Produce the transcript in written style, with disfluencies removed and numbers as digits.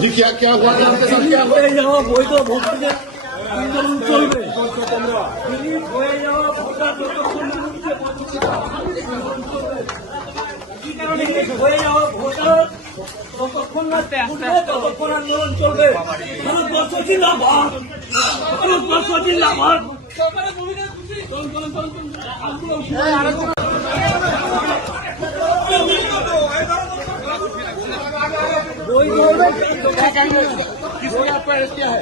जी क्या क्या हुआ, आपके साथ क्या हुआ? বৈধ ভোটারদের আন্দোলন চলবে। হয়ে যাওয়া ভোটার যতক্ষণ না হচ্ছে কি কারণে হয়ে যাওয়া ভোটার ততক্ষণ না ততক্ষণ আন্দোলন চলবে। ভারতবর্ষ জিন্দাবাদ, ভারতবর্ষ জিন্দাবাদ। किसने आपको अरेस्ट किया है?